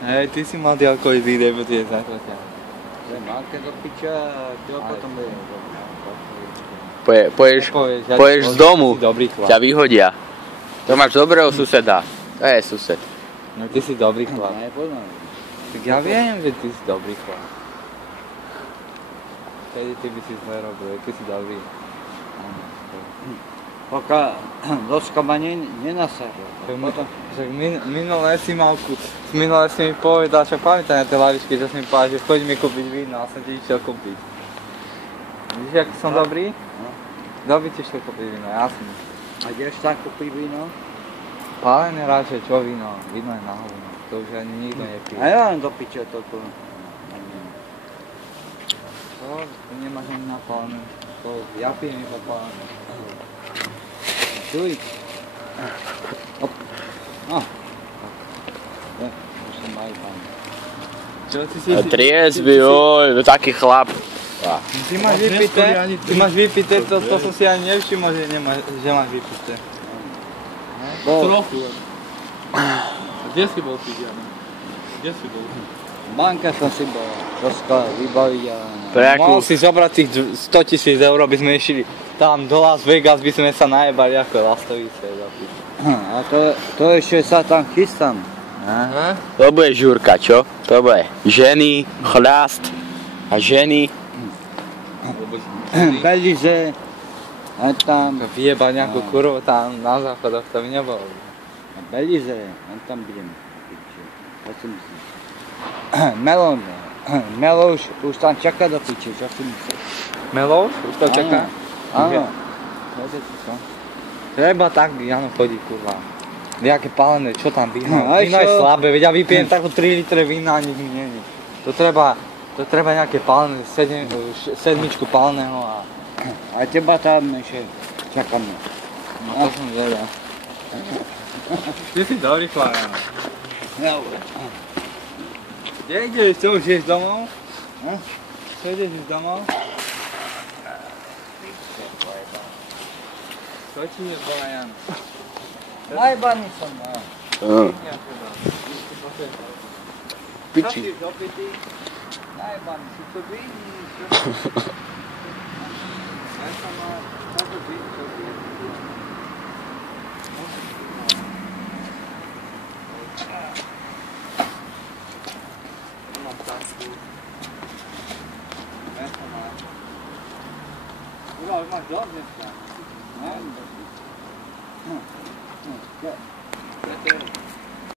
Hej, ty si mal ďalkový výdej, bo ty je zatratia. Máte do piča a čo potom bude? Poješ z domu, ťa vyhodia. To máš dobrého suseda. To je sused. No ty si dobrý chlap. Ne, poznám. Tak ja viem, že ty si dobrý chlap. Vtedy ty by si zle robil, ty si dobrý. Pokiaľ doska ma nenasadla. Však minulé si mi povedal, však pamätaj na tej lavičke, že si mi povedal, že choď mi kúpiť víno a som ti išiel kúpiť. Vidíš, jak som dobrý? No. Kto by ti išiel kúpiť víno? Ja som. A ideš tam kúpiť víno? Pálené radšej, čo víno? Víno je na hovno. To už ani nikto nepije. A ja len do piča toto. To nemáš ani napálené. Ja pijem iba pálené. Čuj. Op. No. Už som aj tam. Čo ty si... Triezvy, oj, to taký chlap. Ty máš vypité, to som si ani nevšimol, že máš vypité. Trochu len. Kde si bol ty, Jana? Kde si bol? V banke som si bol. Troska vybaviť a... Mohol si zobrať tých 100 000 eur, by sme išli tam do Las Vegas, by sme sa najebali ako lastovice. A to ešte sa tam chystám. To bude žurka, čo? To bude ženy, chľast a ženy. Belize, a tam... Vyjebať nejakú kurvu tam na záchodoch, to by nebolo. Belize, a tam budem. Ja si myslím. Melon. Melouš už tam čaká do piče, čo si myslíš? Melouš? Už to čaká? Áno. Treba tak, Jano, chodí, kurva. Nejaké pálené, čo tam víno? No, Víno je slabé, veď ja vypijem takú 3 litre vína a nič mi není. To treba nejaké pálené, sedmičku páleného a... A teba tam ešte čakáme. No to som vedel. Ty si dobrý chlap, Jano. Kde ideš? Čo, už ideš domov? Čo ideš domov? Čo ti je bola, Jano? Najbaný som, Piči. Čo si opitý? Najbaný si to vidíš. Ja som mal takú vidíš, čo si Máš dosť dneska. je.